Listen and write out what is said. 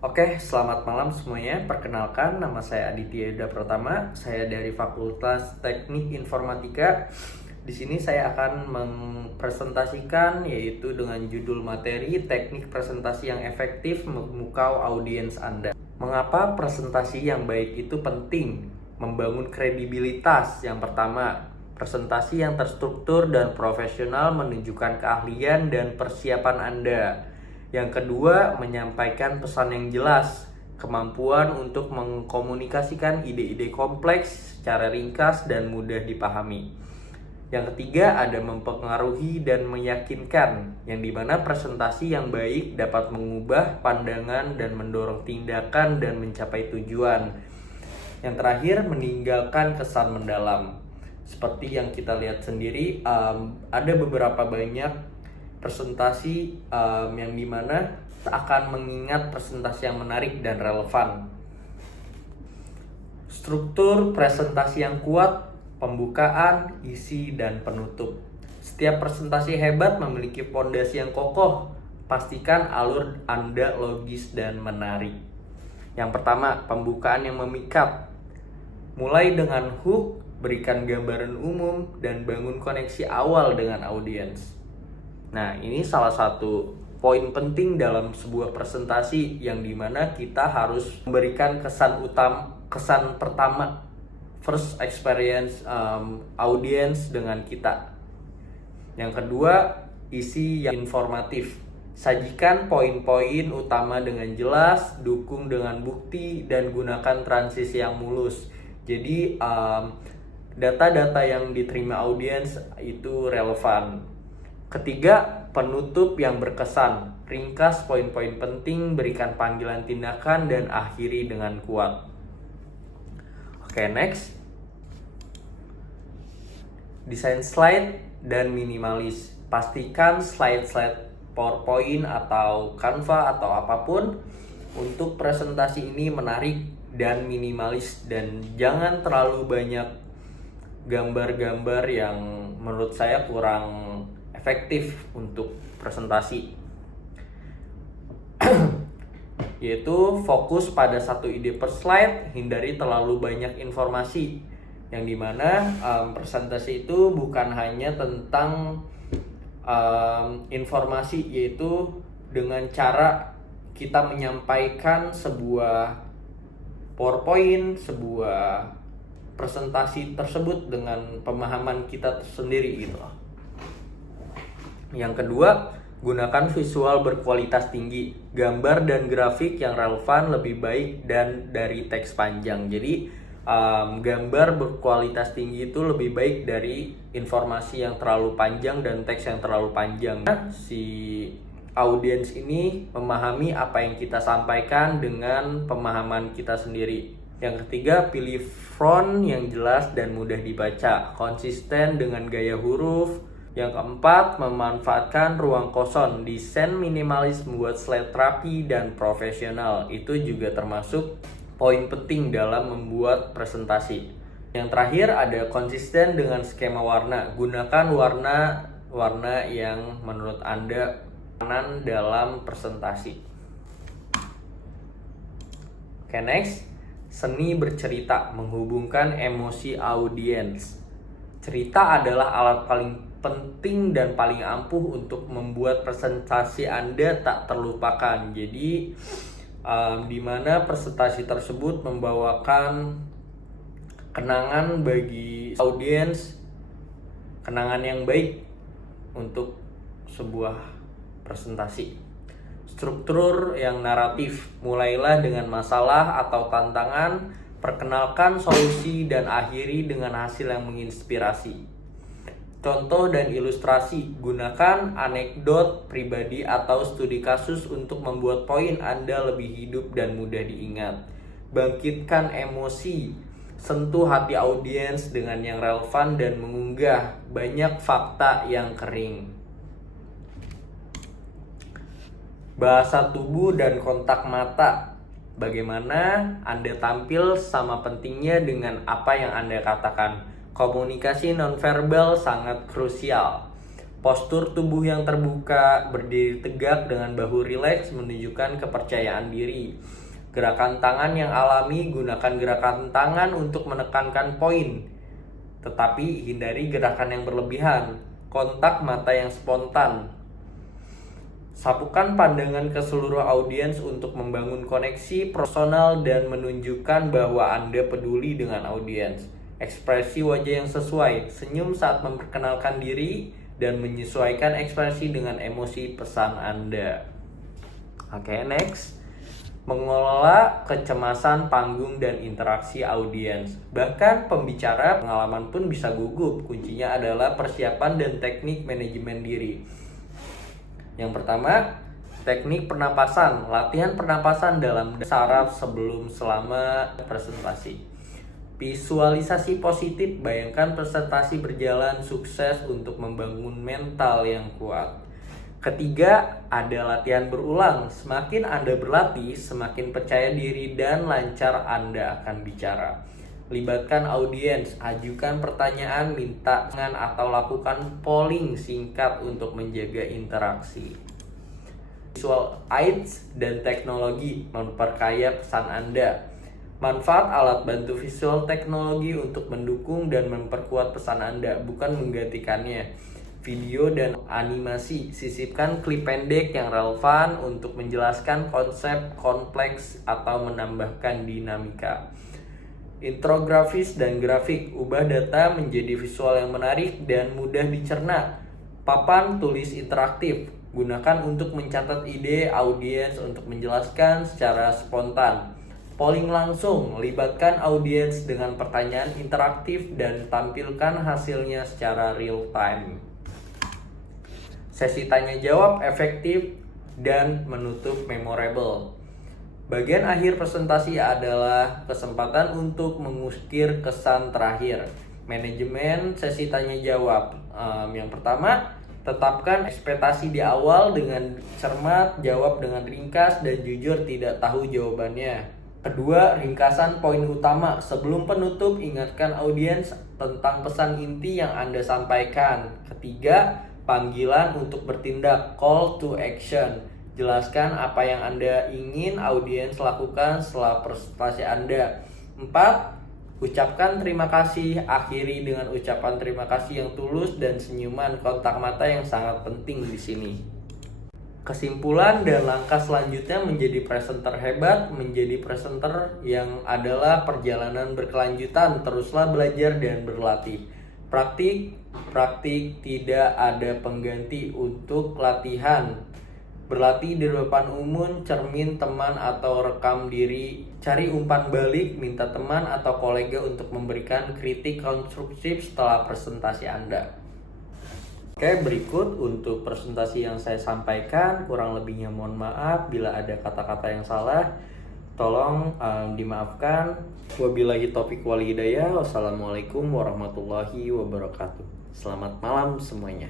Oke, selamat malam semuanya. Perkenalkan, nama saya Aditya Yuda Pratama. Saya dari Fakultas Teknik Informatika. Di sini saya akan mempresentasikan yaitu dengan judul materi Teknik Presentasi yang Efektif Memukau Audiens Anda. Mengapa presentasi yang baik itu penting? Membangun kredibilitas. Yang pertama, presentasi yang terstruktur dan profesional menunjukkan keahlian dan persiapan Anda. Yang kedua, menyampaikan pesan yang jelas, kemampuan untuk mengkomunikasikan ide-ide kompleks secara ringkas dan mudah dipahami. Yang ketiga, ada mempengaruhi dan meyakinkan, yang dimana presentasi yang baik dapat mengubah pandangan dan mendorong tindakan dan mencapai tujuan. Yang terakhir, meninggalkan kesan mendalam. Seperti yang kita lihat sendiri, ada beberapa banyak presentasi yang dimana akan mengingat presentasi yang menarik dan relevan. Struktur presentasi yang kuat, pembukaan, isi, dan penutup. Setiap presentasi hebat memiliki fondasi yang kokoh. Pastikan alur Anda logis dan menarik. Yang pertama, pembukaan yang memikat. Mulai dengan hook, berikan gambaran umum, dan bangun koneksi awal dengan audiens. Nah, ini salah satu poin penting dalam sebuah presentasi yang dimana kita harus memberikan kesan pertama, first experience audience dengan kita. Yang kedua, isi yang informatif. Sajikan poin-poin utama dengan jelas, dukung dengan bukti, dan gunakan transisi yang mulus. Jadi, data-data yang diterima audiens itu relevan. Ketiga, penutup yang berkesan. Ringkas poin-poin penting, berikan panggilan tindakan, dan akhiri dengan kuat. Oke, next. Desain slide dan minimalis. Pastikan slide-slide PowerPoint atau Canva atau apapun untuk presentasi ini menarik dan minimalis, dan jangan terlalu banyak gambar-gambar yang menurut saya kurang efektif untuk presentasi. Yaitu fokus pada satu ide per slide, hindari terlalu banyak informasi. Yang dimana presentasi itu bukan hanya tentang informasi, yaitu dengan cara kita menyampaikan sebuah PowerPoint, sebuah presentasi tersebut dengan pemahaman kita sendiri gitu. Yang kedua, gunakan visual berkualitas tinggi. Gambar dan grafik yang relevan lebih baik dan dari teks panjang. Jadi, gambar berkualitas tinggi itu lebih baik dari informasi yang terlalu panjang dan teks yang terlalu panjang. Si audiens ini memahami apa yang kita sampaikan dengan pemahaman kita sendiri. Yang ketiga, pilih font yang jelas dan mudah dibaca, konsisten dengan gaya huruf. Yang keempat, memanfaatkan ruang kosong. Desain minimalis membuat slide rapi dan profesional. Itu juga termasuk poin penting dalam membuat presentasi. Yang terakhir, ada konsisten dengan skema warna. Gunakan warna yang menurut Anda aman dalam presentasi. Oke, next. Seni bercerita, menghubungkan emosi audiens. Cerita adalah alat paling penting dan paling ampuh untuk membuat presentasi Anda tak terlupakan. Jadi, di mana presentasi tersebut membawakan kenangan bagi audiens, kenangan yang baik untuk sebuah presentasi. Struktur yang naratif, mulailah dengan masalah atau tantangan, perkenalkan solusi, dan akhiri dengan hasil yang menginspirasi. Contoh dan ilustrasi, gunakan anekdot pribadi atau studi kasus untuk membuat poin Anda lebih hidup dan mudah diingat. Bangkitkan emosi, sentuh hati audiens dengan yang relevan dan mengunggah banyak fakta yang kering. Bahasa tubuh dan kontak mata. Bagaimana Anda tampil sama pentingnya dengan apa yang Anda katakan. Komunikasi nonverbal sangat krusial. Postur tubuh yang terbuka, berdiri tegak dengan bahu rileks menunjukkan kepercayaan diri. Gerakan tangan yang alami, gunakan gerakan tangan untuk menekankan poin, tetapi hindari gerakan yang berlebihan. Kontak mata yang spontan. Sapukan pandangan ke seluruh audiens untuk membangun koneksi personal dan menunjukkan bahwa Anda peduli dengan audiens. Ekspresi wajah yang sesuai, senyum saat memperkenalkan diri, dan menyesuaikan ekspresi dengan emosi pesan Anda. Oke, next. Mengelola kecemasan panggung dan interaksi audiens. Bahkan pembicara pengalaman pun bisa gugup. Kuncinya adalah persiapan dan teknik manajemen diri. Yang pertama, teknik pernapasan. Latihan pernapasan dalam saraf sebelum selama presentasi. Visualisasi positif, bayangkan presentasi berjalan sukses untuk membangun mental yang kuat. Ketiga, ada latihan berulang. Semakin Anda berlatih, semakin percaya diri dan lancar Anda akan bicara. Libatkan audiens, ajukan pertanyaan, minta atau lakukan polling singkat untuk menjaga interaksi. Visual aids dan teknologi memperkaya pesan Anda. Manfaat alat bantu visual teknologi untuk mendukung dan memperkuat pesan Anda, bukan menggantikannya. Video dan animasi, sisipkan klip pendek yang relevan untuk menjelaskan konsep kompleks atau menambahkan dinamika. Infografis dan grafik, ubah data menjadi visual yang menarik dan mudah dicerna. Papan tulis interaktif, gunakan untuk mencatat ide audiens untuk menjelaskan secara spontan. Polling langsung, libatkan audiens dengan pertanyaan interaktif dan tampilkan hasilnya secara real time. Sesi tanya jawab efektif dan menutup memorable. Bagian akhir presentasi adalah kesempatan untuk mengukir kesan terakhir. Manajemen sesi tanya jawab. Yang pertama, tetapkan ekspektasi di awal dengan cermat, jawab dengan ringkas dan jujur tidak tahu jawabannya. Kedua, ringkasan poin utama. Sebelum penutup, ingatkan audiens tentang pesan inti yang Anda sampaikan. Ketiga, panggilan untuk bertindak, call to action. Jelaskan apa yang Anda ingin audiens lakukan setelah presentasi Anda. 4. Ucapkan terima kasih. Akhiri dengan ucapan terima kasih yang tulus dan senyuman. Kontak mata yang sangat penting di sini. Kesimpulan dan langkah selanjutnya menjadi presenter hebat, menjadi presenter yang adalah perjalanan berkelanjutan. Teruslah belajar dan berlatih. Praktik tidak ada pengganti untuk latihan. Berlatih di depan umum, cermin teman atau rekam diri. Cari umpan balik, minta teman atau kolega untuk memberikan kritik konstruktif setelah presentasi Anda. Oke, berikut untuk presentasi yang saya sampaikan. Kurang lebihnya mohon maaf bila ada kata-kata yang salah. Tolong dimaafkan. Wabillahi taufiq wal hidayah. Wassalamualaikum warahmatullahi wabarakatuh. Selamat malam semuanya.